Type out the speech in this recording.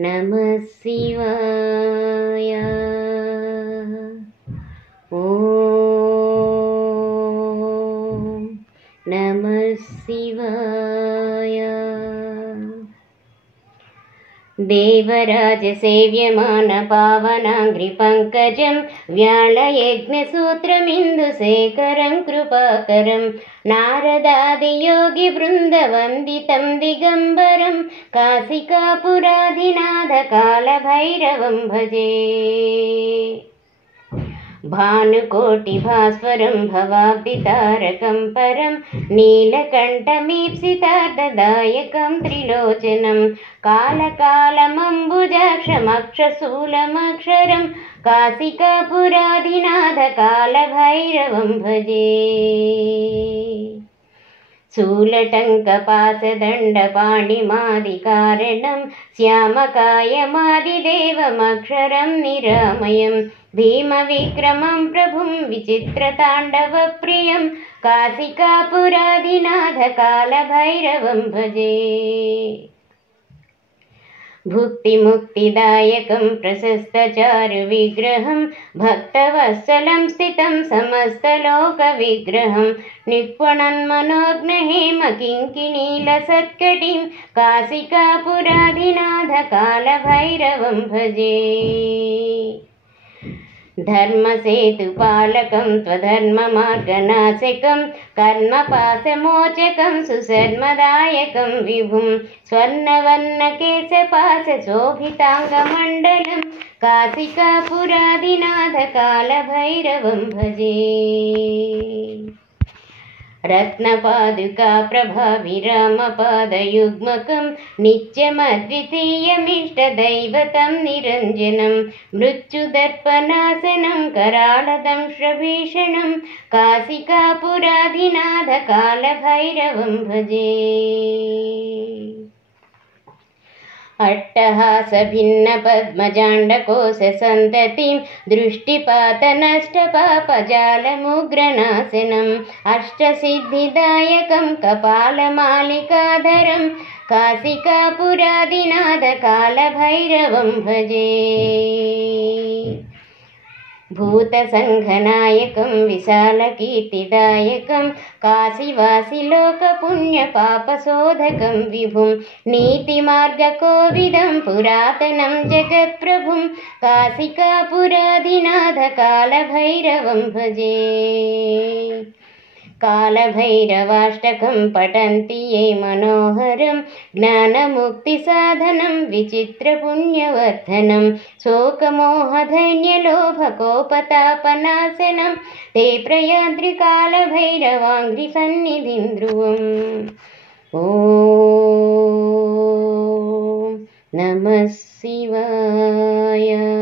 नमः शिवाय। ॐ नमः शिवाय। देवराजसेव्यमान पावनाङ्घ्रिपङ्कजं व्याळयज्ञसूत्रमिन्दुशेखरं कृपाकरं नारदादियोगिवृन्दवन्दितं दिगम्बरं काशिकापुराधिनाथकालभैरवं भजे। भानुकोटिभास्वरं भवाब्दितारकं परं नीलकण्ठमीप्सितार्धदायकं त्रिलोचनं कालकालमम्बुजाक्षमक्षशूलमक्षरं काशिकापुराधिनाथकालभैरवं भजे। शूलटङ्कपाशदण्डपाणिमादिकारणं श्यामकायमादिदेवमक्षरं निरामयं भीमविक्रमं प्रभुं विचित्रताण्डवप्रियं काशिकापुराधिनाथकालभैरवं भजे। भुक्तिमुक्तिदायकं प्रशस्तचारुविग्रहं भक्तवत्सलं स्थितं समस्तलोकविग्रहं निक्वणन्मनोज्ञहेमकिङ्किणीलसत्कटिं काशिकापुराधिनाथकालभैरवं भजे। धर्मसेतुपालकं त्वधर्ममार्गनाशकं कर्मपाशमोचकं सुशर्मदायकं विभुं स्वर्णवर्णकेशपाशशोभिताङ्गमण्डलं काशिकापुराधिनाथकालभैरवं भजे। रत्नपादुकाप्रभाविरामपादयुग्मकं नित्यमद्वितीयमिष्टदैवतं निरञ्जनं मृत्युदर्पनाशनं कराळदंष्ट्रभीषणं काशिकापुराधिनाथकालभैरवं भजे। अट्टहासभिन्नपद्मजाण्डकोशसन्ततिं दृष्टिपातनष्टपापजालमुग्रनाशनम् अष्टसिद्धिदायकं कपालमालिकाधरं काशिकापुराधिनाथकालभैरवं भजे। भूतसङ्घनायकं विशालकीर्तिदायकं काशीवासिलोकपुण्यपापशोधकं विभुं नीतिमार्गकोविदं पुरातनं जगत्प्रभुं काशिकापुराधिनाथकालभैरवं भजे। कालभैरवाष्टकं पठन्ति ये मनोहरं ज्ञानमुक्तिसाधनं विचित्रपुण्यवर्धनं शोकमोहधैन्यलोभकोपतापनाशनं ते प्रयान्ति कालभैरवाङ्घ्रिसन्निधिं ध्रुवम्। ॐ नमः शिवाय।